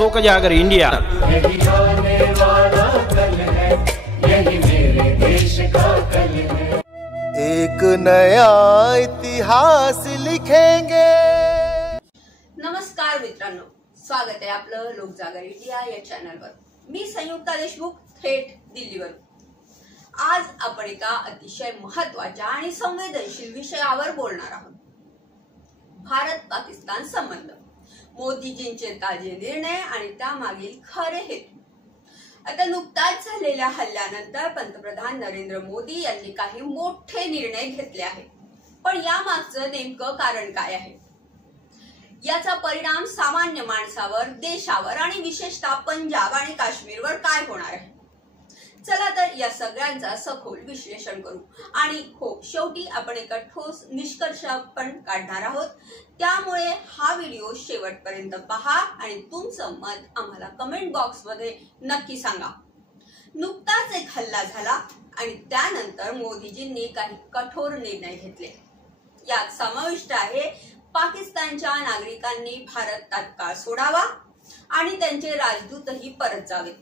लोक जागर इंडिया। यही आने वाला कल है, यही मेरे देश का कल है। एक नया इतिहास लिखेंगे। नमस्कार मित्रांनो, स्वागत आहे आपलं लोक जागर इंडिया या चॅनलवर। मी संयुक्ता देशमुख, थेट दिल्लीवर। आज आपण एका अतिशय महत्त्वाच्या आणि संवेदनशील विषयावर बोलणार आहोत। भारत पाकिस्तान संबंध, मोदीजींचे ताजे निर्णय आणि त्यामागील खरे हेतू। आता नुकताच झालेल्या हल्ल्यानंतर पंतप्रधान नरेंद्र मोदी यांनी काही मोठे निर्णय घेतले आहेत, पण यामागचं नेमकं कारण काय आहे? याचा परिणाम सामान्य माणसावर, देशावर आणि विशेषतः पंजाब आणि काश्मीरवर काय होणार आहे? चला तर या सगळ्यांचा सखोल विश्लेषण करू आणि शेवटी आपण एका ठोस निष्कर्ष पण काढणार आहोत। त्यामुळे हा व्हिडिओ शेवटपर्यंत पहा आणि तुमचं मत आम्हाला कमेंट बॉक्स मध्ये नक्की सांगा। नुकताच एक हल्ला झाला आणि त्यानंतर मोदीजींनी काही कठोर निर्णय घेतले। यात समाविष्ट आहे पाकिस्तानच्या नागरिकांनी भारत तात्काळ सोडावा आणि त्यांचे राजदूतही परत जावेत,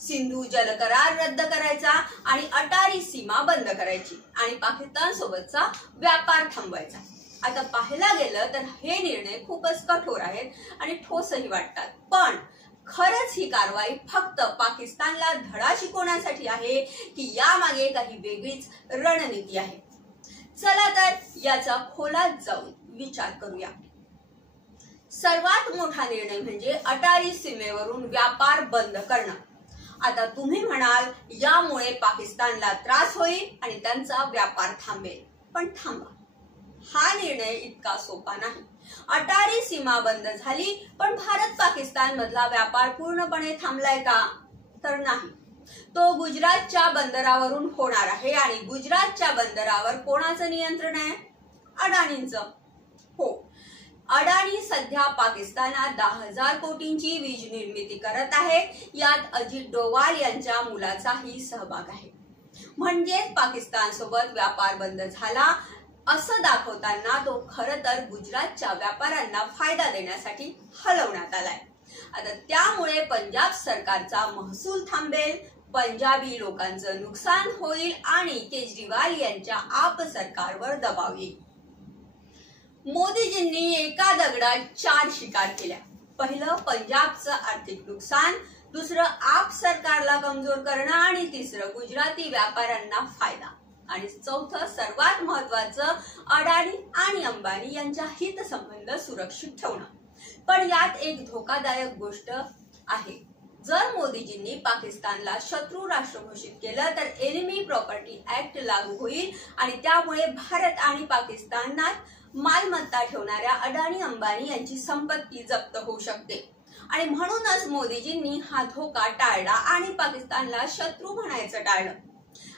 सिंधू जल करार रद्द करायचा आणि अटारी सीमा बंद करायची आणि पाकिस्तान सोबतचा व्यापार थांबवायचा। आता पाहायला गेलं तर हे निर्णय खूपच कठोर आहेत आणि ठोसही वाटतात, पण खरंच ही कारवाई फक्त पाकिस्तानला धडा शिकवण्यासाठी आहे की यामागे काही वेगळीच रणनीती आहे? चला तर याचा खोलात जाऊन विचार करूया। सर्वात मोठा निर्णय म्हणजे अटारी सीमेवरून व्यापार बंद करणं। आता तुम्ही म्हणाल यामुळे पाकिस्तानला त्रास होईल आणि त्यांचा व्यापार थांबेल, पण थांबा, हा निर्णय इतका सोपा नाही। अटारी सीमा बंद झाली, पण भारत पाकिस्तान मधला व्यापार पूर्णपणे थांबलाय का? तर नाही। तो गुजरातच्या बंदरावरून होणार आहे आणि गुजरातच्या बंदरावर कोणाचं नियंत्रण आहे? अडाणींचं। हो, अडाणी सध्या पाकिस्तानात 10,000 कोटींची वीज निर्मिती करत आहे। यात अजित डोवाल यांच्या मुलाचाही सहभाग आहे। म्हणजेच पाकिस्तान सोबत व्यापार बंद झाला असं दाखवताना तो खरं तर गुजरातच्या व्यापाऱ्यांना फायदा देण्यासाठी हलवण्यात आलाय। आता त्यामुळे पंजाब सरकारचा महसूल थांबेल, पंजाबी लोकांचं नुकसान होईल आणि केजरीवाल यांच्या आप सरकारवर दबाव येईल। मोदीजींनी एका दगडात 4 शिकार केल्या। पहिलं पंजाबचं आर्थिक नुकसान, दुसरं आप सरकारला कमजोर करणं आणि तिसरं गुजराती व्यापाऱ्यांना फायदा आणि चौथं सर्वात महत्त्वाचं अडाणी आणि अंबानी यांच्या हितसंबंध सुरक्षित ठेवणं। पण यात एक धोकादायक गोष्ट आहे। जर मोदीजींनी पाकिस्तानला शत्रू राष्ट्र घोषित केलं तर एनिमी प्रॉपर्टी ऍक्ट लागू होईल आणि त्यामुळे भारत आणि पाकिस्तानात मालमत्ता ठेवणाऱ्या अडाणी अंबानी यांची संपत्ती जप्त होऊ शकते आणि म्हणूनच मोदीजींनी हा धोका टाळला आणि पाकिस्तानला शत्रू म्हणायचं टाळलं।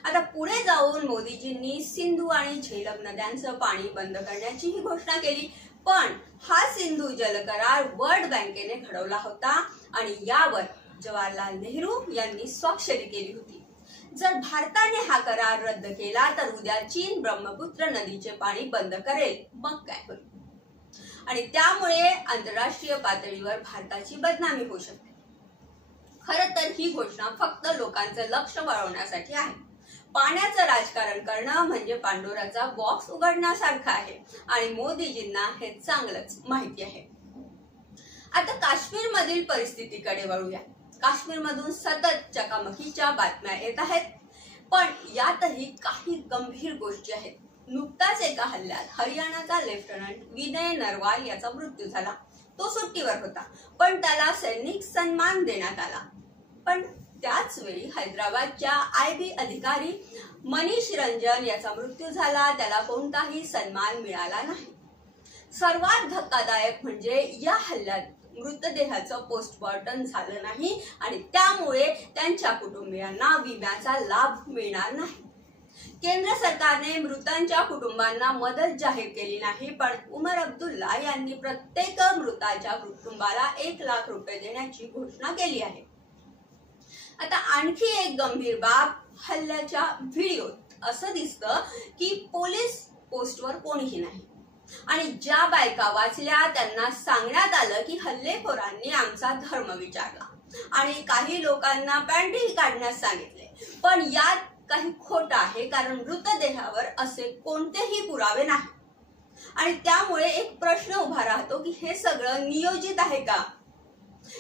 आता पुढे जाऊन मोदीजींनी सिंधू आणि झेलम नद्यांचं पाणी बंद करण्याची ही घोषणा केली, पण हा सिंधू जल करार वर्ल्ड बँकेने घडवला होता आणि यावर जवाहरलाल नेहरू यांनी स्वाक्षरी केली होती। जर भारताने हा करार रद्द केला तर उद्या चीन ब्रह्मपुत्र नदीचे पाणी बंद करेल, मग काय होईल? आणि त्यामुळे आंतरराष्ट्रीय पातळीवर भारताची बदनामी होऊ शकते। खरं तर ही घोषणा फक्त लोकांचं लक्ष वळवण्यासाठी आहे। पाण्याचं राजकारण करणं म्हणजे पांडोराचा बॉक्स उघडण्यासारखं आहे आणि मोदीजींना हे चांगलंच माहिती आहे। आता काश्मीर मधील परिस्थितीकडे वळूया। काश्मीरमधून सतत चकामकीच्या बातम्या येत आहेत, पण यातही काही गंभीर गोष्टी आहेत। नुकताच एका हल्ल्यात हरियाणाचा लेफ्टनंट विनय नरवाल याचा मृत्यू झाला। तो सुट्टीवर होता, पण त्याला सैनिक सन्मान देण्यात आला। पण त्याच वेळी हैदराबादच्या IB अधिकारी मनीष रंजन याचा मृत्यू झाला, त्याला कोणताही सन्मान मिळाला नाही। सर्वात धक्कादायक म्हणजे या हल्ल्यात मृतदेहाचं पोस्टमॉर्टम झालं नाही आणि त्यामुळे त्यांच्या कुटुंबियांना विम्याचा लाभ मिळणार नाही। केंद्र सरकारने मृतांच्या कुटुंबांना मदत जाहीर केली नाही, पण उमर अब्दुल्ला यांनी प्रत्येक मृताच्या कुटुंबाला 1 लाख रुपये देण्याची घोषणा केली आहे। आता आणखी एक गंभीर बाब, हल्ल्याच्या व्हिडिओत असं दिसतं की पोलीस पोस्टवर कोणीही नाही आणि ज्या बायका वाचल्या त्यांना सांगण्यात आलं की हल्लेखोरांनी आमचा धर्म विचारला आणि काही लोकांना पॅन्टही काढण्यास सांगितले, पण यात काही खोटं आहे, कारण मृतदेहावर असे कोणतेही पुरावे नाही. आणि त्यामुळे एक प्रश्न उभा राहतो की हे सगळं नियोजित आहे का?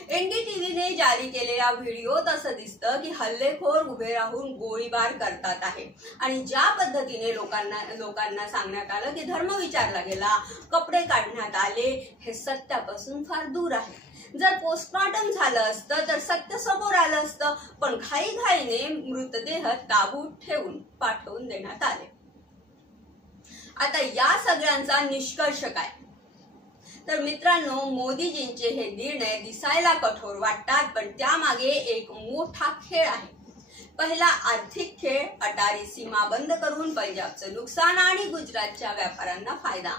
एनडीटीव्हीने जारी केलेल्या व्हिडिओत असं दिसतं की हल्लेखोर उभे राहून गोळीबार करतात आहे आणि ज्या पद्धतीने लोकांना सांगण्यात आलं की धर्म विचारला गेला, कपडे काढण्यात आले, हे सत्यापासून फार दूर आहे. जर पोस्टमॉर्टम झालं असतं तर सत्य समोर आलं असतं, पण घाईघाईने मृतदेह ताबूत ठेवून पाठवून देण्यात आले. आता या सगळ्यांचा निष्कर्ष काय? तर मित्रांनो, मोदीजींचे हे निर्णय दिसायला कठोर वाटतात, पण त्यामागे एक मोठा खेळ आहे. पहिला आर्थिक खेळ, अटारी सीमा बंद करून पंजाबचं नुकसान आणि गुजरातच्या व्यापाऱ्यांना फायदा.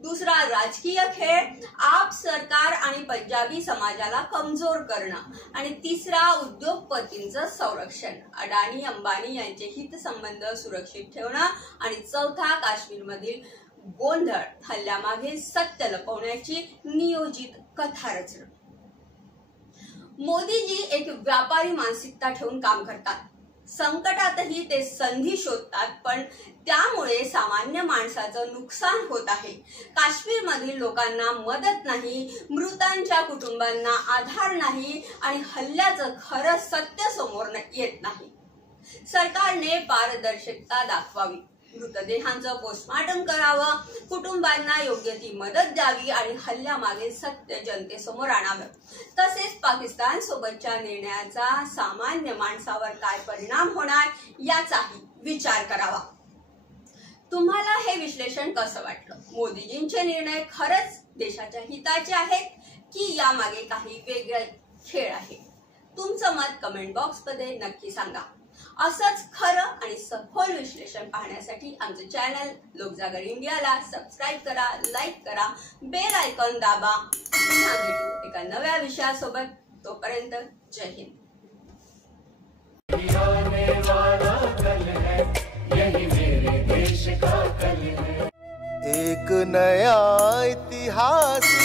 दुसरा राजकीय खेळ, आप सरकार आणि पंजाबी समाजाला कमजोर करणं. आणि तिसरा उद्योगपतींचं संरक्षण, अडाणी अंबानी यांचे हितसंबंध सुरक्षित ठेवणं. आणि चौथा काश्मीरमधील गोंधळ हल्ल्यामागील सत्य लपवण्याची नियोजित कथा रचणं. मोदीजी एक व्यापारी मानसिकता ठेवून काम करतात. संकटातही ते संधी शोधतात, पण त्यामुळे सामान्य माणसाचं नुकसान होत आहे. काश्मीरमधील लोकांना मदत नाही, मृतांच्या कुटुंबांना आधार नाही आणि हल्ल्याचं खरं सत्य समोर येत नाही. सरकारने पारदर्शकता दाखवावी, मृतदेहांचं पोस्टमॉर्टम करावं, कुटुंबांना योग्य ती मदत द्यावी आणि हल्ल्यामागील सत्य जनतेसमोर आणावं. तसेच पाकिस्तान सोबतच्या निर्णयाचा सामान्य माणसावर काय परिणाम होणार याचाही विचार करावा. तुम्हाला हे विश्लेषण कसं वाटलं? मोदीजींचे निर्णय खरंच देशाच्या हिताचे आहेत की यामागे काही वेगळे खेळ आहे? तुमचं मत कमेंट बॉक्समध्ये नक्की सांगा. असंच खरं आणि सखोल विश्लेषण पाहण्यासाठी आमचं चॅनल लोकजागर इंडियाला सबस्क्राईब करा, लाईक करा, बेल आयकॉन दाबा. पुन्हा भेटू एका नव्या विषयासोबत. तोपर्यंत जय हिंद. आने वाला कल है, यही मेरे देश का कल है. एक नया इतिहास